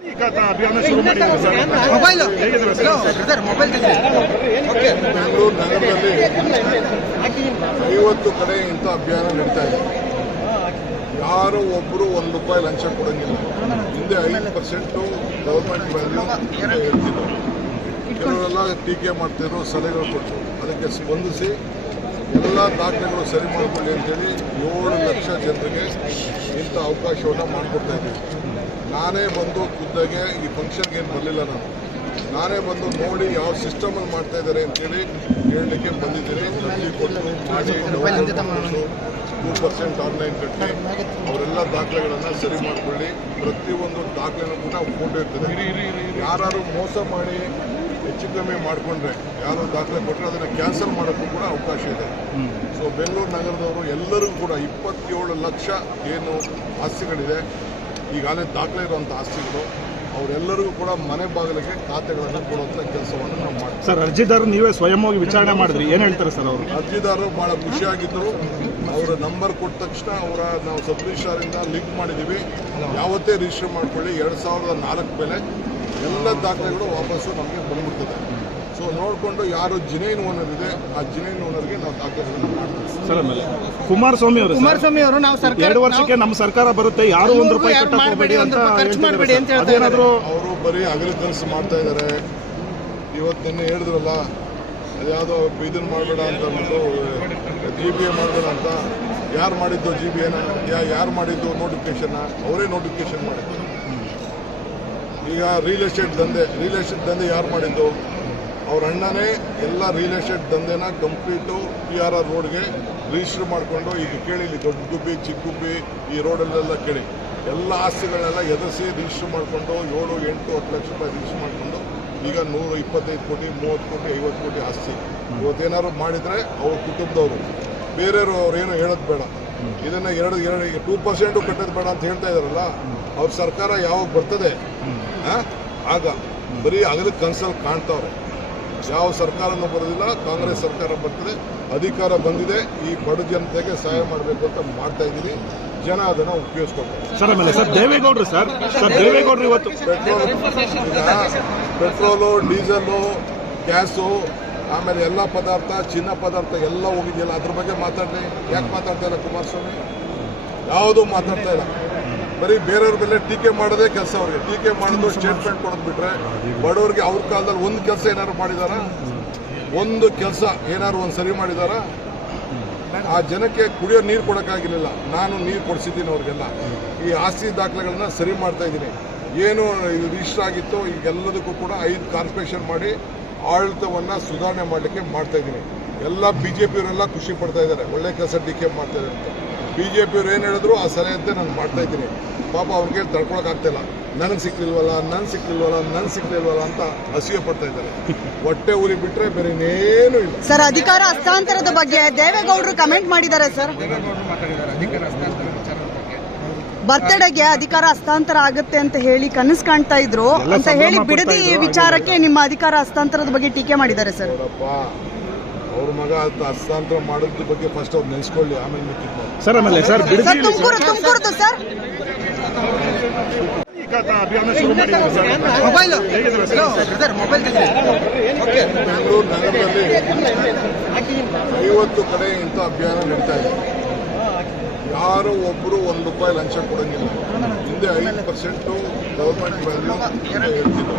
ಅಭಿಯಾನ ಶುರು ಮಾಡಿದ್ದಾರೆ ಸರ್. ಬೆಂಗಳೂರು ನಗರದಲ್ಲಿ 50 ಕಡೆ ಇಂಥ ಅಭಿಯಾನ ನಡೀತಾ ಇದೆ. ಯಾರು ಒಬ್ಬರು ₹1 ಲಂಚ ಕೊಡಂಗಿಲ್ಲ. ಹಿಂದೆ 5% ಗವರ್ಮೆಂಟ್ ವ್ಯಾಲ್ಯೂ ಹೇಳ್ತಿದ್ರು. ಕೆಲವರೆಲ್ಲ ಟೀಕೆ ಮಾಡ್ತಿದ್ರು, ಸಲಹೆಗಳು ಕೊಟ್ಟರು. ಅದಕ್ಕೆ ಸ್ಪಂದಿಸಿ ಎಲ್ಲ ದಾಖಲೆಗಳು ಸರಿ ಮಾಡಿಕೊಳ್ಳಿ ಅಂತೇಳಿ 7 ಲಕ್ಷ ಜನರಿಗೆ ಇಂಥ ಅವಕಾಶವನ್ನು ಮಾಡಿಕೊಡ್ತಾ ಇದ್ದೀವಿ. ನಾನೇ ಬಂದು ಖುದ್ದಾಗೆ ಈ ಫಂಕ್ಷನ್ಗೆ ಏನು ಬರಲಿಲ್ಲ, ನಾನೇ ಬಂದು ನೋಡಿ ಯಾವ ಸಿಸ್ಟಮಲ್ಲಿ ಮಾಡ್ತಾ ಇದ್ದಾರೆ ಅಂತೇಳಿ ಹೇಳಲಿಕ್ಕೆ ಬಂದಿದ್ದೀನಿ. ಅರ್ಜಿ ಕೊಟ್ಟು ಮಾಡಿ 2% ಆನ್ಲೈನ್ ಕಟ್ಟಿ ಅವರೆಲ್ಲ ದಾಖಲೆಗಳನ್ನು ಸರಿ ಮಾಡಿಕೊಳ್ಳಿ. ಪ್ರತಿಯೊಂದು ದಾಖಲೆನೂ ಕೂಡ ಫೋಟೋ ಇರ್ತದೆ. ಯಾರು ಮೋಸ ಮಾಡಿ ಹೆಚ್ಚು ಕಮ್ಮಿ ಮಾಡಿಕೊಂಡ್ರೆ ಯಾರು ದಾಖಲೆ ಕೊಟ್ಟರೆ ಅದನ್ನು ಕ್ಯಾನ್ಸಲ್ ಮಾಡೋಕ್ಕೂ ಕೂಡ ಅವಕಾಶ ಇದೆ. ಸೊ ಬೆಂಗಳೂರು ನಗರದವರು ಎಲ್ಲರಿಗೂ ಕೂಡ 27 ಲಕ್ಷ ಏನು ಆಸ್ತಿಗಳಿದೆ, ಈಗಾಗಲೇ ದಾಖಲೆ ಇರುವಂಥ ಆಸ್ತಿಗಳು, ಅವರೆಲ್ಲರಿಗೂ ಕೂಡ ಮನೆ ಬಾಗಿಲಿಗೆ ಖಾತೆಗಳನ್ನು ಕೊಡುವಂಥ ಕೆಲಸವನ್ನು ನಾವು ಮಾಡ್ತೀವಿ. ಸರ್, ಅರ್ಜಿದಾರರು ನೀವೇ ಸ್ವಯಂ ಹೋಗಿ ವಿಚಾರಣೆ ಮಾಡಿದ್ರಿ, ಏನು ಹೇಳ್ತಾರೆ ಸರ್ ಅವರು? ಅರ್ಜಿದಾರರು ಭಾಳ ಖುಷಿಯಾಗಿದ್ದರು. ಅವರ ನಂಬರ್ ಕೊಟ್ಟ ತಕ್ಷಣ ನಾವು ಸಬ್ ರಿಜಿಸ್ಟ್ರಾರಿಂದ ಲಿಂಕ್ ಮಾಡಿದ್ದೀವಿ. ಯಾವತ್ತೇ ರಿಜಿಸ್ಟರ್ ಮಾಡ್ಕೊಳ್ಳಿ, 2004 ಮೇಲೆ ಎಲ್ಲ ದಾಖಲೆಗಳು ವಾಪಸ್ಸು ನಮಗೆ ಬಂದ್ಬಿಡ್ತದೆ. ಸೊ ನೋಡಿಕೊಂಡು ಯಾರು ಜಿನೈನ್ ಓನರ್ ಇದೆ ಆ ಜಿನೈನ್ ಓನರ್ಗೆ ನಾವು ದಾಖಲೆಗಳನ್ನು ಮಾಡ್ತೀವಿ. ಸರ್, ಆಮೇಲೆ ಕುಮಾರಸ್ವಾಮಿ ಅವರು ನಾವು 2 ವರ್ಷಕ್ಕೆ ನಮ್ಮ ಸರ್ಕಾರ ಬರುತ್ತೆ, ಯಾರು ₹1 ಕಟ್ಟಬೇಡಿ ಅಂತ ಹೇಳ್ತಾರೆ. ಅವರು ಬರೀ ಅಗ್ರಿಕಲ್ಚರ್ ಮಾಡ್ತಾ ಇದ್ದಾರೆ. ಇವತ್ತು ಹೇಳಿದ್ರಲ್ಲ, ಅದ್ಯಾವುದೋ ಇದನ್ನು ಮಾಡಬೇಡ ಅಂತ ಅಂದ್ಬಿಟ್ಟು GBA ಮಾಡಬೇಡ ಅಂತ. ಯಾರು ಮಾಡಿದ್ದು GBAನ? ಯಾರು ಮಾಡಿದ್ದು ನೋಟಿಫಿಕೇಶನ್ನ? ಅವರೇ ನೋಟಿಫಿಕೇಶನ್ ಮಾಡಿದ್ದು. ಈಗ ರಿಯಲ್ ಎಸ್ಟೇಟ್ ದಂಧೆ ಯಾರು ಮಾಡಿದ್ದು? ಅವ್ರ ಅಣ್ಣನೇ ಎಲ್ಲ ರಿಯಲ್ ಎಸ್ಟೇಟ್ ದಂಧೆನ ಕಂಪ್ಲೀಟು PRR ರೋಡ್ಗೆ ರಿಜಿಸ್ಟರ್ ಮಾಡಿಕೊಂಡು, ಈಗ ಕೇಳಿ, ಇಲ್ಲಿ ದೊಡ್ಡ ಗುಬ್ಬಿ, ಚಿಕ್ಕ ಗುಬ್ಬಿ, ಈ ರೋಡಲ್ಲೆಲ್ಲ ಕೇಳಿ ಎಲ್ಲ ಆಸ್ತಿಗಳನ್ನೆಲ್ಲ ಎದುರಿಸಿ ರಿಜಿಸ್ಟರ್ ಮಾಡಿಕೊಂಡು 7, 8, 10 ಲಕ್ಷ ರೂಪಾಯಿ ರಿಜಿಸ್ಟರ್ ಮಾಡಿಕೊಂಡು ಈಗ 125 ಕೋಟಿ, 30 ಕೋಟಿ, 50 ಕೋಟಿ ಆಸ್ತಿ. ಇವತ್ತೇನಾದ್ರು ಮಾಡಿದರೆ ಅವ್ರ ಕುಟುಂಬದವರು, ಬೇರೆಯವರು ಅವ್ರೇನು ಹೇಳೋದು ಬೇಡ. ಇದನ್ನು 2% ಕಟ್ಟೋದು ಬೇಡ ಅಂತ ಹೇಳ್ತಾ ಇದ್ದಾರಲ್ಲ, ಅವ್ರ ಸರ್ಕಾರ ಯಾವಾಗ ಬರ್ತದೆ ಆಗ ಬರೀ ಅಗಲ ಕನ್ಸಲ್ಲಿ ಕಾಣ್ತಾವ್ರೆ. ಯಾವ ಸರ್ಕಾರನೂ ಬರೋದಿಲ್ಲ, ಕಾಂಗ್ರೆಸ್ ಸರ್ಕಾರ ಬರ್ತದೆ. ಅಧಿಕಾರ ಬಂದಿದೆ, ಈ ಬಡ ಜನತೆಗೆ ಸಹಾಯ ಮಾಡಬೇಕು ಅಂತ ಮಾಡ್ತಾ ಇದ್ದೀವಿ. ಜನ ಅದನ್ನು ಉಪಯೋಗಿಸ್ಕೊಳ್ತಾರೆ. ಸರ್, ಆಮೇಲೆ ಸರ್ ದೇವೇಗೌಡರು ಇವತ್ತು ಪೆಟ್ರೋಲು, ಡೀಸೆಲು, ಗ್ಯಾಸು, ಆಮೇಲೆ ಎಲ್ಲ ಪದಾರ್ಥ, ಚಿನ್ನ ಪದಾರ್ಥ ಎಲ್ಲ ಹೋಗಿದೆಯಲ್ಲ, ಅದ್ರ ಬಗ್ಗೆ ಮಾತಾಡಲಿ. ಯಾಕೆ ಮಾತಾಡ್ತಾ ಇಲ್ಲ ಕುಮಾರಸ್ವಾಮಿ? ಯಾವುದೂ ಮಾತಾಡ್ತಾ ಇಲ್ಲ. ಬರೀ ಬೇರೆಯವ್ರ ಮೇಲೆ ಟೀಕೆ ಮಾಡೋದೇ ಕೆಲಸ. ಅವ್ರಿಗೆ ಟೀಕೆ ಮಾಡೋದು, ಸ್ಟೇಟ್ಮೆಂಟ್ ಕೊಡೋದು ಬಿಟ್ರೆ ಬಡವರಿಗೆ ಅವ್ರ ಕಾಲದಲ್ಲಿ ಒಂದು ಕೆಲಸ ಏನಾದ್ರು ಮಾಡಿದಾರ? ಒಂದು ಕೆಲಸ ಏನಾದ್ರು ಒಂದು ಸರಿ ಮಾಡಿದಾರ? ಆ ಜನಕ್ಕೆ ಕುಡಿಯೋ ನೀರು ಕೊಡೋಕ್ಕಾಗಿರಲಿಲ್ಲ. ನಾನು ನೀರು ಕೊಡಿಸಿದ್ದೀನಿ ಅವ್ರಿಗೆಲ್ಲ. ಈ ಆಸ್ತಿ ದಾಖಲೆಗಳನ್ನ ಸರಿ ಮಾಡ್ತಾ ಇದ್ದೀನಿ. ಏನು ರಿಜಿಸ್ಟರ್ ಆಗಿತ್ತು ಈಗೆಲ್ಲದಕ್ಕೂ ಕೂಡ 5 ಕಾರ್ಪೊರೇಷನ್ ಮಾಡಿ ಆಡಳಿತವನ್ನು ಸುಧಾರಣೆ ಮಾಡಲಿಕ್ಕೆ ಮಾಡ್ತಾ ಇದ್ದೀನಿ. ಎಲ್ಲ BJPಯವರೆಲ್ಲ ಖುಷಿ ಪಡ್ತಾ ಇದ್ದಾರೆ, ಒಳ್ಳೆ ಕೆಲಸ ಟೀಕೆ ಮಾಡ್ತಾ ಇದ್ದಾರೆ ಅಂತ. BJPಯವ್ರು ಏನು ಹೇಳಿದ್ರು ಆ ಸಲಹೆಯಂತೆ ನಾನು ಮಾಡ್ತಾ ಇದ್ದೀನಿ. ಪಾಪ ಅವ್ರಿಗೆ ತಡ್ಕೊಳಕ್ಕಾಗ್ತಿಲ್ಲ. ನನಗೆ ಸಿಕ್ಲಿಲ್ವಲ್ಲ ಅಂತ ಅಸೂಯೆ ಪಡ್ತಾ ಇದ್ದಾರೆ. ಹೊಟ್ಟೆ ಊರಿ ಬಿಟ್ರೆ ಬೇರೆ ಇನ್ನೇನು ಇಲ್ಲ. ಸರ್, ಅಧಿಕಾರ ಹಸ್ತಾಂತರದ ಬಗ್ಗೆ ದೇವೇಗೌಡರು ಕಮೆಂಟ್ ಮಾಡಿದ್ದಾರೆ ಸರ್. ಬರ್ತಡೆಗೆ ಅಧಿಕಾರ ಹಸ್ತಾಂತರ ಆಗುತ್ತೆ ಅಂತ ಹೇಳಿ ಕನಸು ಕಾಣ್ತಾ ಇದ್ರು ಅಂತ ಹೇಳಿ ಬಿಡದಿ ವಿಚಾರಕ್ಕೆ ನಿಮ್ಮ ಅಧಿಕಾರ ಹಸ್ತಾಂತರದ ಬಗ್ಗೆ ಟೀಕೆ ಮಾಡಿದ್ದಾರೆ ಸರ್. ಅವ್ರ ಮಗ ಹಸ್ತಾಂತರ ಮಾಡೋದ್ರ ಬಗ್ಗೆ ಫಸ್ಟ್ ಅವ್ರು ನೆನೆಸ್ಕೊಳ್ಳಿ, ಆಮೇಲೆ ಮುಚ್ಚಿದ್ದು. ಸರ್, ಆಮೇಲೆ ಸರ್ ತುಮಕೂರು ಸರ್ ಅಭಿಯಾನ ಶುರು ಮಾಡಿದ್ದಾರೆ ಸರ್. ಬೆಂಗಳೂರು ನಗರದಲ್ಲಿ 50 ಕಡೆ ಇಂಥ ಅಭಿಯಾನ ನಡೀತಾ ಇದೆ. ಯಾರು ಒಬ್ಬರು ₹1 ಲಂಚ ಕೊಡಂಗಿಲ್ಲ. ಹಿಂದೆ 5% ಗವರ್ಮೆಂಟ್ ವ್ಯಾಲ್ಯೂ ಹೇಳ್ತಿದ್ರು.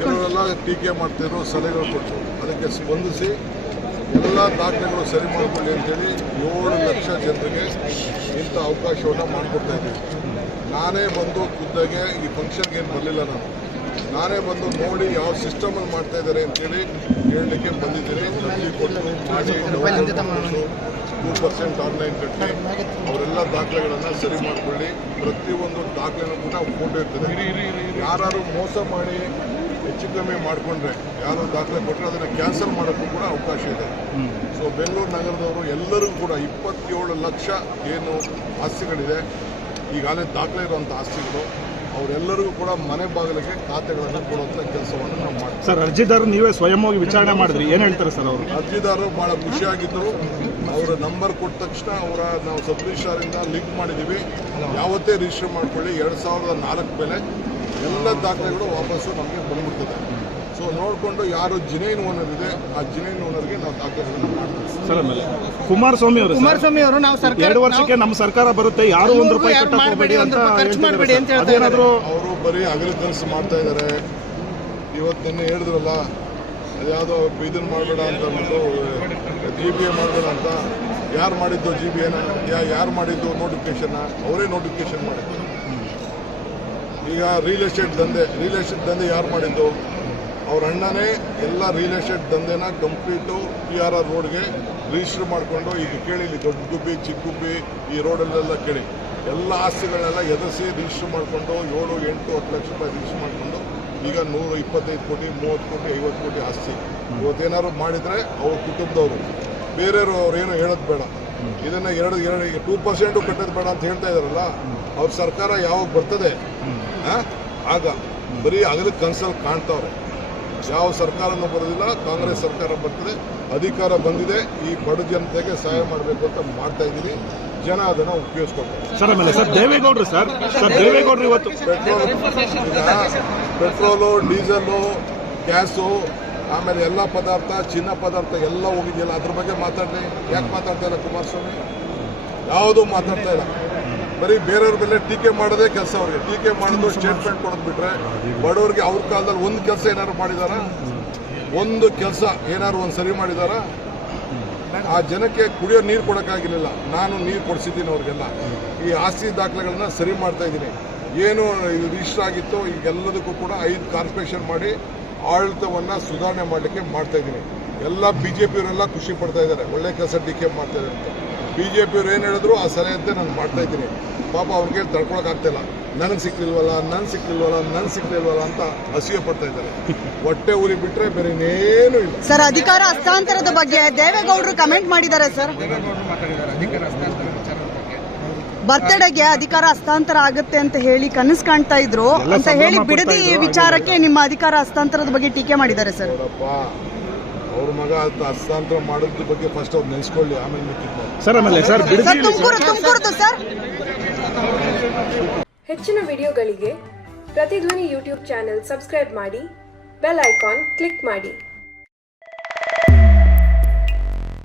ಕೆಲವರೆಲ್ಲ ಟೀಕೆ ಮಾಡ್ತಿದ್ರು, ಸಲಹೆಗಳು ಕೊಟ್ಟರು. ಅದಕ್ಕೆ ಸ್ಪಂದಿಸಿ ಎಲ್ಲ ದಾಖಲೆಗಳು ಸರಿ ಮಾಡಿಕೊಳ್ಳಿ ಅಂತೇಳಿ 7 ಲಕ್ಷ ಜನರಿಗೆ ಇಂಥ ಅವಕಾಶವನ್ನು ಮಾಡಿಕೊಡ್ತಾ ಇದ್ದೀವಿ. ನಾನೇ ಬಂದು ಖುದ್ದಾಗೆ ಈ ಫಂಕ್ಷನ್ಗೆ ಏನು ಬರಲಿಲ್ಲ, ನಾನೇ ಬಂದು ನೋಡಿ ಯಾವ ಸಿಸ್ಟಮಲ್ಲಿ ಮಾಡ್ತಾ ಇದ್ದಾರೆ ಅಂತೇಳಿ ಹೇಳಲಿಕ್ಕೆ ಬಂದಿದ್ದೀನಿ. ಅರ್ಜಿ ಕೊಟ್ಟು ಮಾಡಿ 2% ಆನ್ಲೈನ್ ಕಟ್ಟಿ ಅವರೆಲ್ಲ ದಾಖಲೆಗಳನ್ನು ಸರಿ ಮಾಡಿಕೊಳ್ಳಿ. ಪ್ರತಿಯೊಂದು ದಾಖಲೆನೂ ಕೂಡ ಫೋಟೋ ಇರ್ತದೆ. ಯಾರು ಮೋಸ ಮಾಡಿ ಹೆಚ್ಚು ಕಮ್ಮಿ ಮಾಡಿಕೊಂಡ್ರೆ ಯಾರು ದಾಖಲೆ ಕೊಟ್ಟರೆ ಅದನ್ನು ಕ್ಯಾನ್ಸಲ್ ಮಾಡೋಕ್ಕೂ ಕೂಡ ಅವಕಾಶ ಇದೆ. ಸೊ ಬೆಂಗಳೂರು ನಗರದವರು ಎಲ್ಲರಿಗೂ ಕೂಡ 27 ಲಕ್ಷ ಏನು ಆಸ್ತಿಗಳಿದೆ, ಈಗಾಗಲೇ ದಾಖಲೆ ಇರುವಂಥ ಆಸ್ತಿಗಳು, ಅವರೆಲ್ಲರಿಗೂ ಕೂಡ ಮನೆ ಬಾಗಿಲಿಗೆ ಖಾತೆಗಳನ್ನು ಕೊಡುವಂಥ ಕೆಲಸವನ್ನು ನಾವು ಮಾಡ್ತೀವಿ. ಸರ್, ಅರ್ಜಿದಾರರು ನೀವೇ ಸ್ವಯಂ ಹೋಗಿ ವಿಚಾರಣೆ ಮಾಡಿದ್ರಿ, ಏನು ಹೇಳ್ತಾರೆ ಸರ್ ಅವರು? ಅರ್ಜಿದಾರರು ಭಾಳ ಖುಷಿಯಾಗಿದ್ದರು. ಅವರ ನಂಬರ್ ಕೊಟ್ಟ ತಕ್ಷಣ ನಾವು ಸಬ್ ರಿಜಿಸ್ಟ್ರಾರಿಂದ ಲಿಂಕ್ ಮಾಡಿದ್ದೀವಿ. ಯಾವತ್ತೇ ರಿಜಿಸ್ಟರ್ ಮಾಡ್ಕೊಳ್ಳಿ, 2004 ಮೇಲೆ ಎಲ್ಲ ದಾಖಲೆಗಳು ವಾಪಸ್ಸು ನಮಗೆ ಬಂದ್ಬಿಡ್ತದೆ. ಸೊ ನೋಡಿಕೊಂಡು ಯಾರು ಜಿನೈನ್ ಓನರ್ ಇದೆ ಆ ಜಿನೈನ್ ಓನರ್ಗೆ ನಾವು ದಾಖಲೆಗಳನ್ನು ಮಾಡ್ತೀವಿ. ಸರ್ ಆಮೇಲೆ ಕುಮಾರಸ್ವಾಮಿ ಅವರು ನಾವು 2 ವರ್ಷಕ್ಕೆ ನಮ್ಮ ಸರ್ಕಾರ ಬರುತ್ತೆ, ಯಾರು ₹1 ಕಟ್ಟಕ್ಕೆ ಹೋಗಬೇಡಿ ಅಂತ ಅದೇನಾದ್ರು ಅವರು ಬರೀ ಹಗಲು ಕೆಲಸ ಮಾಡ್ತಾ ಇದ್ದಾರೆ. ಇವತ್ತು ಹೇಳಿದ್ರಲ್ಲ, ಅದ್ಯಾವುದೋ ಇದನ್ನು ಮಾಡಬೇಡ ಅಂತ ಅಂದ್ಬಿಟ್ಟು GBA ಮಾಡಬೇಡ ಅಂತ. ಯಾರು ಮಾಡಿದ್ದು GBAನ? ಯಾರು ಮಾಡಿದ್ದು ನೋಟಿಫಿಕೇಶನ್ನ? ಅವರೇ ನೋಟಿಫಿಕೇಶನ್ ಮಾಡಿದ್ದು. ಈಗ ರಿಯಲ್ ಎಸ್ಟೇಟ್ ದಂಧೆ ಯಾರು ಮಾಡಿದ್ದು? ಅವ್ರ ಅಣ್ಣನೇ ಎಲ್ಲ ರಿಯಲ್ ಎಸ್ಟೇಟ್ ದಂಧೆನ ಕಂಪ್ಲೀಟು PRR ರೋಡ್ಗೆ ರಿಜಿಸ್ಟರ್ ಮಾಡಿಕೊಂಡು, ಈಗ ಕೇಳಿ ಇಲ್ಲಿ ದೊಡ್ಡ ಗುಬ್ಬಿ ಚಿಕ್ಕ ಗುಬ್ಬಿ ಈ ರೋಡಲ್ಲೆಲ್ಲ ಕೇಳಿ ಎಲ್ಲ ಆಸ್ತಿಗಳನ್ನೆಲ್ಲ ಎದುರಿಸಿ ರಿಜಿಸ್ಟರ್ ಮಾಡಿಕೊಂಡು 7, 8, 10 ಲಕ್ಷ ರೂಪಾಯಿ ರಿಜಿಸ್ಟರ್ ಮಾಡಿಕೊಂಡು ಈಗ 125 ಕೋಟಿ 30 ಕೋಟಿ 50 ಕೋಟಿ ಆಸ್ತಿ. ಇವತ್ತೇನಾದ್ರು ಮಾಡಿದರೆ ಅವ್ರ ಕುಟುಂಬದವರು, ಬೇರೆಯವರು ಅವ್ರೇನು ಹೇಳೋದು ಬೇಡ. ಇದನ್ನು 2% ಕಟ್ಟೋದು ಬೇಡ ಅಂತ ಹೇಳ್ತಾ ಇದಾರಲ್ಲ, ಅವ್ರ ಸರ್ಕಾರ ಯಾವಾಗ ಬರ್ತದೆ ಆಗ ಬರೀ ಹಗಲು ಕನಸಲ್ಲಿ ಕಾಣ್ತಾವ್ರೆ. ಯಾವ ಸರ್ಕಾರನೂ ಬರೋದಿಲ್ಲ, ಕಾಂಗ್ರೆಸ್ ಸರ್ಕಾರ ಬರ್ತದೆ, ಅಧಿಕಾರ ಬಂದಿದೆ, ಈ ಬಡ ಜನತೆಗೆ ಸಹಾಯ ಮಾಡಬೇಕು ಅಂತ ಮಾಡ್ತಾ ಇದ್ದೀವಿ. ಜನ ಅದನ್ನು ಉಪಯೋಗಿಸ್ಕೊಳ್ತಾರೆ. ಸರ್ ಆಮೇಲೆ ಸರ್ ದೇವೇಗೌಡರು ಇವತ್ತು ಪೆಟ್ರೋಲು, ಡೀಸೆಲು, ಗ್ಯಾಸು, ಆಮೇಲೆ ಎಲ್ಲ ಪದಾರ್ಥ, ಚಿನ್ನ ಪದಾರ್ಥ ಎಲ್ಲ ಹೋಗಿದೆಯಲ್ಲ, ಅದ್ರ ಬಗ್ಗೆ ಮಾತಾಡಲಿ. ಯಾಕೆ ಮಾತಾಡ್ತಾ ಇಲ್ಲ ಕುಮಾರಸ್ವಾಮಿ? ಯಾವುದೂ ಮಾತಾಡ್ತಾ ಇಲ್ಲ. ಬರೀ ಬೇರೆಯವ್ರ ಮೇಲೆ ಟೀಕೆ ಮಾಡೋದೇ ಕೆಲಸ. ಅವ್ರಿಗೆ ಟೀಕೆ ಮಾಡೋದು, ಸ್ಟೇಟ್ಮೆಂಟ್ ಕೊಡೋದು ಬಿಟ್ರೆ ಬಡವರಿಗೆ ಅವ್ರ ಕಾಲದಲ್ಲಿ ಒಂದು ಕೆಲಸ ಏನಾದ್ರು ಮಾಡಿದಾರ? ಒಂದು ಕೆಲಸ ಏನಾದ್ರು ಒಂದು ಸರಿ ಮಾಡಿದಾರ? ಆ ಜನಕ್ಕೆ ಕುಡಿಯೋ ನೀರು ಕೊಡೋಕ್ಕಾಗಿರಲಿಲ್ಲ. ನಾನು ನೀರು ಕೊಡಿಸಿದ್ದೀನಿ ಅವ್ರಿಗೆಲ್ಲ. ಈ ಆಸ್ತಿ ದಾಖಲೆಗಳನ್ನ ಸರಿ ಮಾಡ್ತಾ ಇದ್ದೀನಿ. ಏನು ಇದು ರಿಜಿಸ್ಟರ್ ಆಗಿತ್ತು ಈಗೆಲ್ಲದಕ್ಕೂ ಕೂಡ 5 ಕಾರ್ಪೊರೇಷನ್ ಮಾಡಿ ಆಡಳಿತವನ್ನು ಸುಧಾರಣೆ ಮಾಡಲಿಕ್ಕೆ ಮಾಡ್ತಾ ಇದ್ದೀನಿ. ಎಲ್ಲ BJಪಿಯವರೆಲ್ಲ ಖುಷಿ ಪಡ್ತಾ ಇದ್ದಾರೆ, ಒಳ್ಳೆ ಕೆಲಸ ಟೀಕೆ ಮಾಡ್ತಾ ಇದ್ದಾರೆ ಅಂತ. BJಪಿಯವ್ರು ಏನು ಹೇಳಿದ್ರು ಆ ಸಲಹೆಯಂತೆ ನಾನು ಮಾಡ್ತಾ ಇದ್ದೀನಿ. ಪಾಪ ಅವ್ರಿಗೆ ತಡ್ಕೊಳಕ್ಕಾಗ್ತಿಲ್ಲ. ನನಗೆ ಸಿಕ್ಲಿಲ್ವಲ್ಲ ಅಂತ ಅಸೂಯೆ ಪಡ್ತಾ ಇದ್ದಾರೆ. ಹೊಟ್ಟೆ ಊರಿ ಬಿಟ್ರೆ ಬೇರೆ ಇನ್ನೇನು ಇಲ್ಲ. ಸರ್, ಅಧಿಕಾರ ಹಸ್ತಾಂತರದ ಬಗ್ಗೆ ದೇವೇಗೌಡರು ಕಮೆಂಟ್ ಮಾಡಿದ್ದಾರೆ ಸರ್. ಬರ್ತಡೆಗೆ ಅಧಿಕಾರ ಹಸ್ತಾಂತರ ಆಗುತ್ತೆ ಅಂತ ಹೇಳಿ ಕನಸು ಕಾಣ್ತಾ ಇದ್ರು ಅಂತ ಹೇಳಿ ಬಿಡದಿ ವಿಚಾರಕ್ಕೆ ನಿಮ್ಮ ಅಧಿಕಾರ ಹಸ್ತಾಂತರದ ಬಗ್ಗೆ ಟೀಕೆ ಮಾಡಿದ್ದಾರೆ ಸರ್. ಅವ್ರ ಮಗ ಹಸ್ತಾಂತರ ಮಾಡೋದ್ರ ಬಗ್ಗೆ ಫಸ್ಟ್ ಅವ್ರು ನೆನೆಸ್ಕೊಳ್ಳಿ, ಆಮೇಲೆ ಮುಚ್ಚಿದ್ರು. ಸರ್ ಆಮೇಲೆ ಸರ್ ತುಮಕೂರು ಸರ್. ಹೆಚ್ಚಿನ ವಿಡಿಯೋಗಳಿಗೆ ಪ್ರತಿಧ್ವನಿ ಯೂಟ್ಯೂಬ್ ಚಾನೆಲ್ ಸಬ್ಸ್ಕ್ರೈಬ್ ಮಾಡಿ, ಬೆಲ್ ಐಕಾನ್ ಕ್ಲಿಕ್ ಮಾಡಿ.